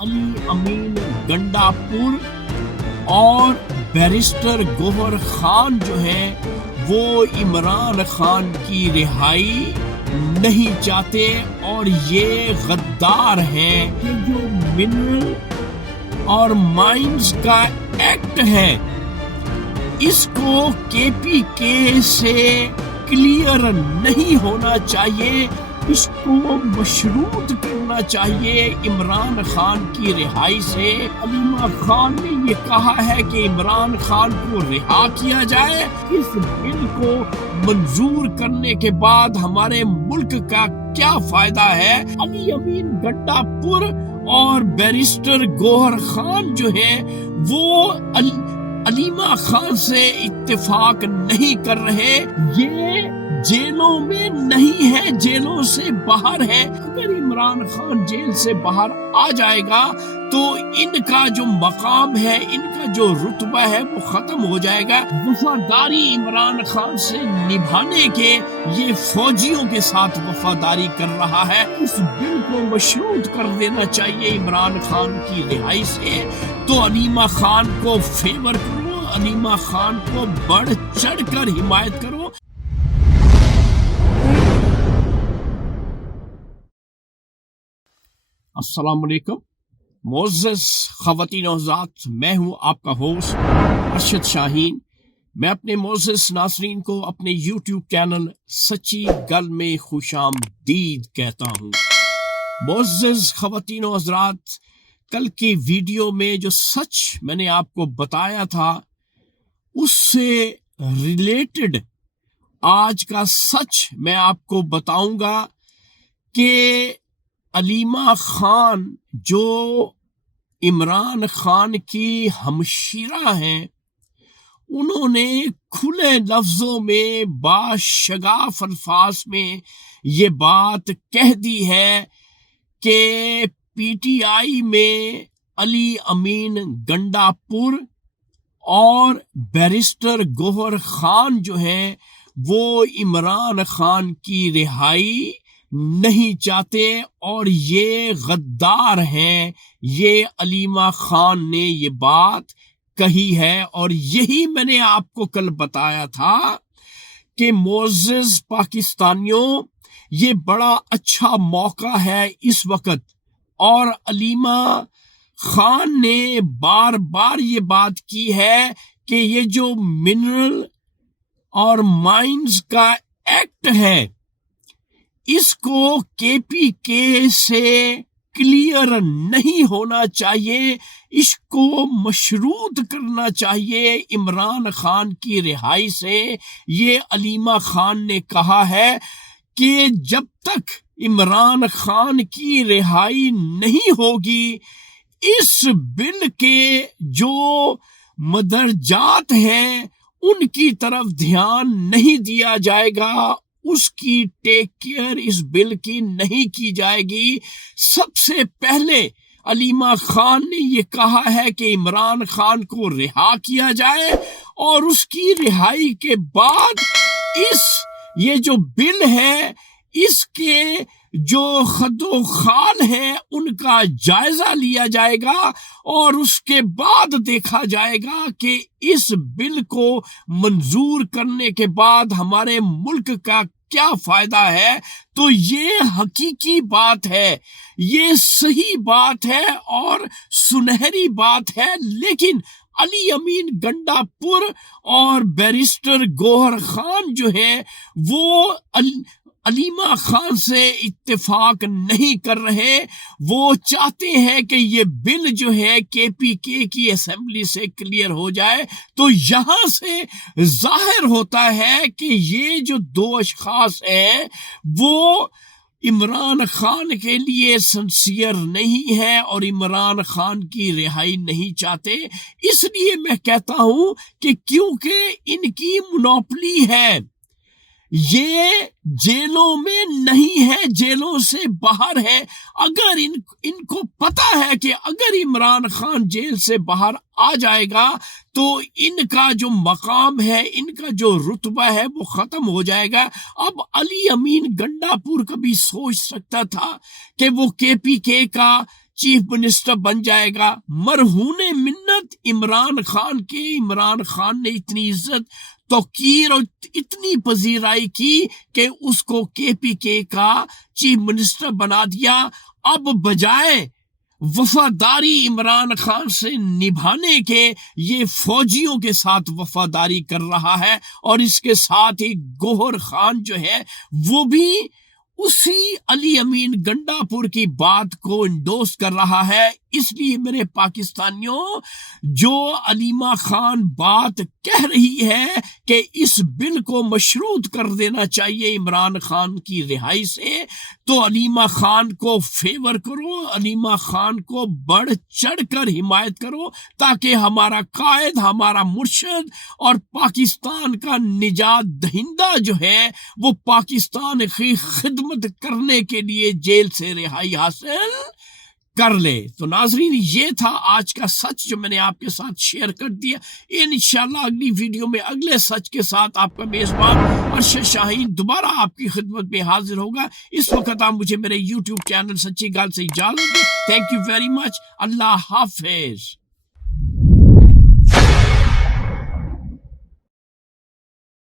علی امین گنڈا پور اور بیرسٹر گوہر خان جو ہے وہ عمران خان کی رہائی نہیں چاہتے اور یہ غدار ہیں۔ یہ جو منرل اور مائنز کا ایکٹ ہے اس کو کے پی کے سے کلیئر نہیں ہونا چاہیے، اس کو مشروط کرنا چاہیے عمران خان کی رہائی سے۔ علیمہ خان نے یہ کہا ہے کہ عمران خان کو رہا کیا جائے۔ اس بل کو منظور کرنے کے بعد ہمارے ملک کا کیا فائدہ ہے؟ علی امین گنڈا پور اور بیرسٹر گوہر خان جو ہیں وہ علیمہ خان سے اتفاق نہیں کر رہے، یہ جیلوں میں نہیں ہے، جیلوں سے باہر ہے۔ اگر عمران خان جیل سے باہر آ جائے گا تو ان کا جو مقام ہے، ان کا جو رتبہ ہے وہ ختم ہو جائے گا۔ وفاداری عمران خان سے نبھانے کے یہ فوجیوں کے ساتھ وفاداری کر رہا ہے۔ اس بل کو مشروط کر دینا چاہیے عمران خان کی رہائی سے۔ تو علیمہ خان کو فیور کرو، علیمہ خان کو بڑھ چڑھ کر حمایت کرو۔ السلام علیکم معزز خواتین و حضرات، میں ہوں آپ کا ہوسٹ ارشد شاہین۔ میں اپنے معزز ناظرین کو اپنے یوٹیوب چینل سچی گل میں خوش آمدید کہتا ہوں۔ معزز خواتین و حضرات، کل کی ویڈیو میں جو سچ میں نے آپ کو بتایا تھا اس سے ریلیٹڈ آج کا سچ میں آپ کو بتاؤں گا کہ علیمہ خان جو عمران خان کی ہمشیرہ ہیں، انہوں نے کھلے لفظوں میں باشگاف الفاظ میں یہ بات کہہ دی ہے کہ پی ٹی آئی میں علی امین گنڈا پور اور بیرسٹر گوہر خان جو ہیں وہ عمران خان کی رہائی نہیں چاہتے اور یہ غدار ہیں۔ یہ علیمہ خان نے یہ بات کہی ہے اور یہی میں نے آپ کو کل بتایا تھا کہ معزز پاکستانیوں، یہ بڑا اچھا موقع ہے اس وقت، اور علیمہ خان نے بار بار یہ بات کی ہے کہ یہ جو منرل اور مائنز کا ایکٹ ہے اس کو کے پی کے سے کلیئر نہیں ہونا چاہیے، اس کو مشروط کرنا چاہیے عمران خان کی رہائی سے۔ یہ علیمہ خان نے کہا ہے کہ جب تک عمران خان کی رہائی نہیں ہوگی اس بل کے جو مدرجات ہیں ان کی طرف دھیان نہیں دیا جائے گا، اس کی ٹیک کیئر اس بل کی نہیں کی جائے گی۔ سب سے پہلے علیمہ خان نے یہ کہا ہے کہ عمران خان کو رہا کیا جائے اور اس کی رہائی کے بعد یہ جو بل ہے اس کے جو خد و خال ہیں ان کا جائزہ لیا جائے گا اور اس کے بعد دیکھا جائے گا کہ اس بل کو منظور کرنے کے بعد ہمارے ملک کا کیا فائدہ ہے۔ تو یہ حقیقی بات ہے، یہ صحیح بات ہے اور سنہری بات ہے، لیکن علی امین گنڈا پور اور بیرسٹر گوہر خان جو ہیں وہ علیمہ خان سے اتفاق نہیں کر رہے۔ وہ چاہتے ہیں کہ یہ بل جو ہے کے پی کے کی اسمبلی سے کلیئر ہو جائے۔ تو یہاں سے ظاہر ہوتا ہے کہ یہ جو دو اشخاص ہیں وہ عمران خان کے لیے سنسیئر نہیں ہے اور عمران خان کی رہائی نہیں چاہتے۔ اس لیے میں کہتا ہوں کہ کیونکہ ان کی مونوپلی ہے، یہ جیلوں میں نہیں ہے، جیلوں سے باہر ہے۔ اگر ان کو پتا ہے کہ اگر عمران خان جیل سے باہر آ جائے گا تو ان کا جو مقام ہے، ان کا جو رتبہ ہے وہ ختم ہو جائے گا۔ اب علی امین گنڈا پور کبھی سوچ سکتا تھا کہ وہ کے پی کے کا چیف منسٹر بن جائے گا. مرہون منت عمران خان کے. عمران خان نے اتنی عزت توقیر اور اتنی پذیرائی کی کہ اس کو کے پی کے کا چیف منسٹر بنا دیا. اب بجائے وفاداری عمران خان سے نبھانے کے یہ فوجیوں کے ساتھ وفاداری کر رہا ہے، اور اس کے ساتھ ہی گوہر خان جو ہے وہ بھی اسی علی امین گنڈا پور کی بات کو انڈوس کر رہا ہے. اس لیے میرے پاکستانیوں، جو علیمہ خان بات کہہ رہی ہے کہ اس بل کو مشروط کر دینا چاہیے عمران خان کی رہائی سے، تو علیمہ خان کو فیور کرو، علیمہ خان کو بڑھ چڑھ کر حمایت کرو، تاکہ ہمارا قائد، ہمارا مرشد اور پاکستان کا نجات دہندہ جو ہے وہ پاکستان کی خدمت کرنے کے لیے جیل سے رہائی حاصل کر لے. تو ناظرین، یہ تھا آج کا سچ جو میں نے آپ کے ساتھ شیئر کر دیا. انشاءاللہ اگلی ویڈیو میں اگلے سچ کے ساتھ آپ کا میزبان ارشد شاہین دوبارہ آپ کی خدمت میں حاضر ہوگا. اس وقت آپ مجھے میرے یوٹیوب چینل سچی گال سے اجازت دیں. Thank you very much. اللہ حافظ.